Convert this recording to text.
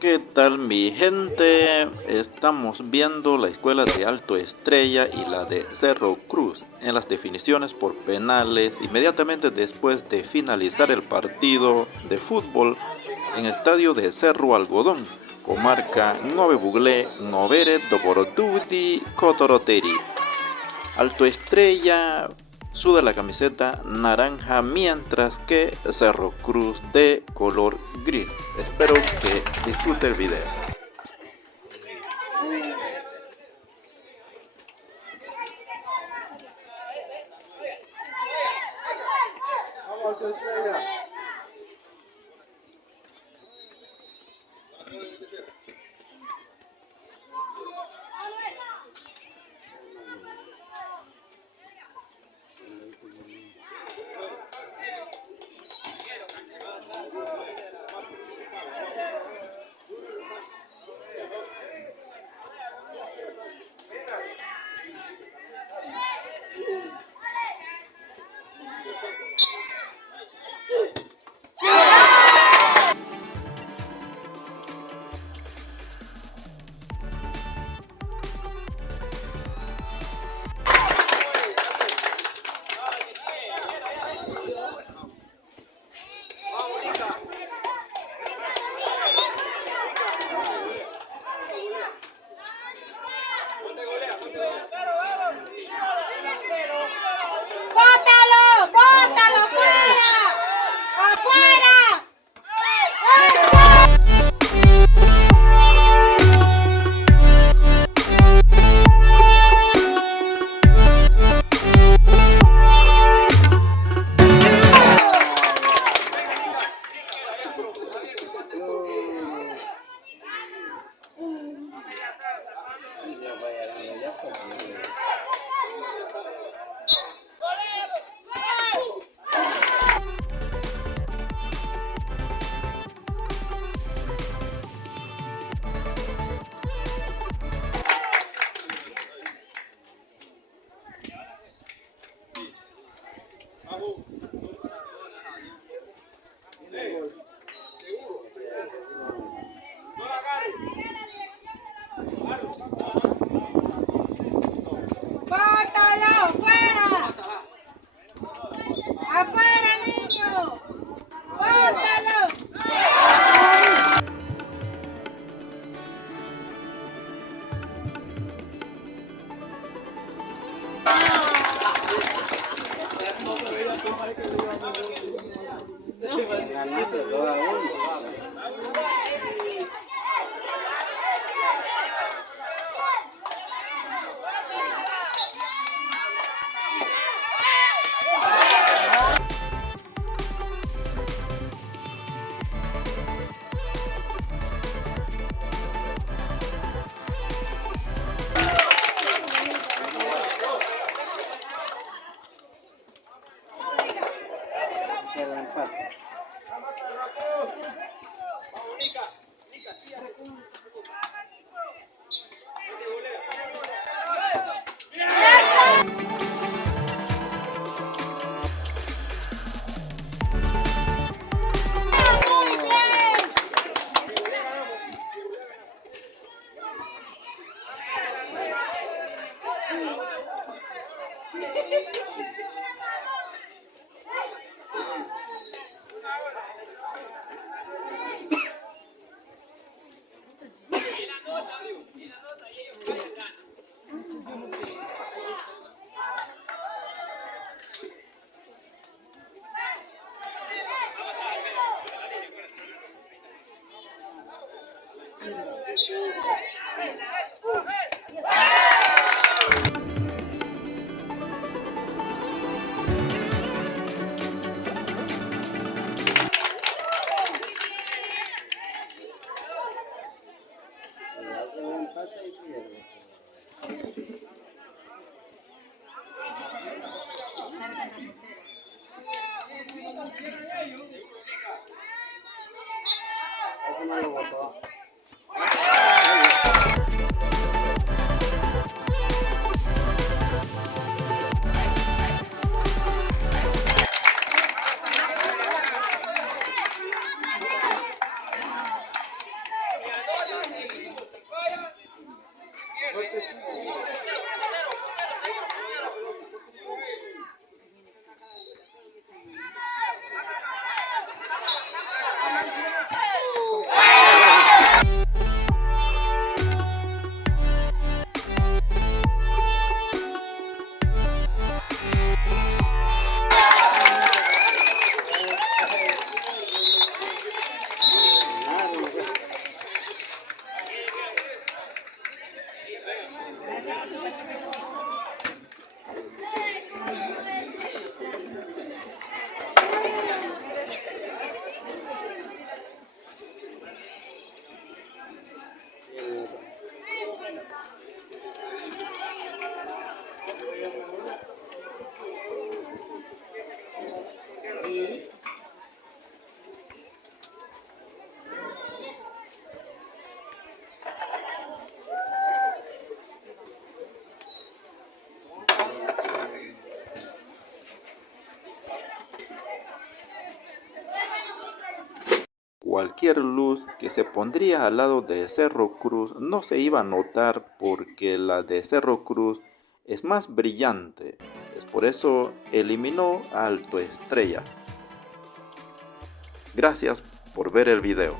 ¿Qué tal mi gente? Estamos viendo la escuela de Alto Estrella y la de Cerro Cruz en las definiciones por penales inmediatamente después de finalizar el partido de fútbol en el estadio de Cerro Algodón, comarca Nueve Buglé, Novere Doborodudi, Cotoroteri. Alto Estrella suda la camiseta naranja, mientras que Cerro Cruz de color gris. Espero que disfrute el video. cualquier luz que se pondría al lado de Cerro Cruz no se iba a notar porque la de Cerro Cruz es más brillante. Es por eso eliminó a Alto Estrella. Gracias por ver el video.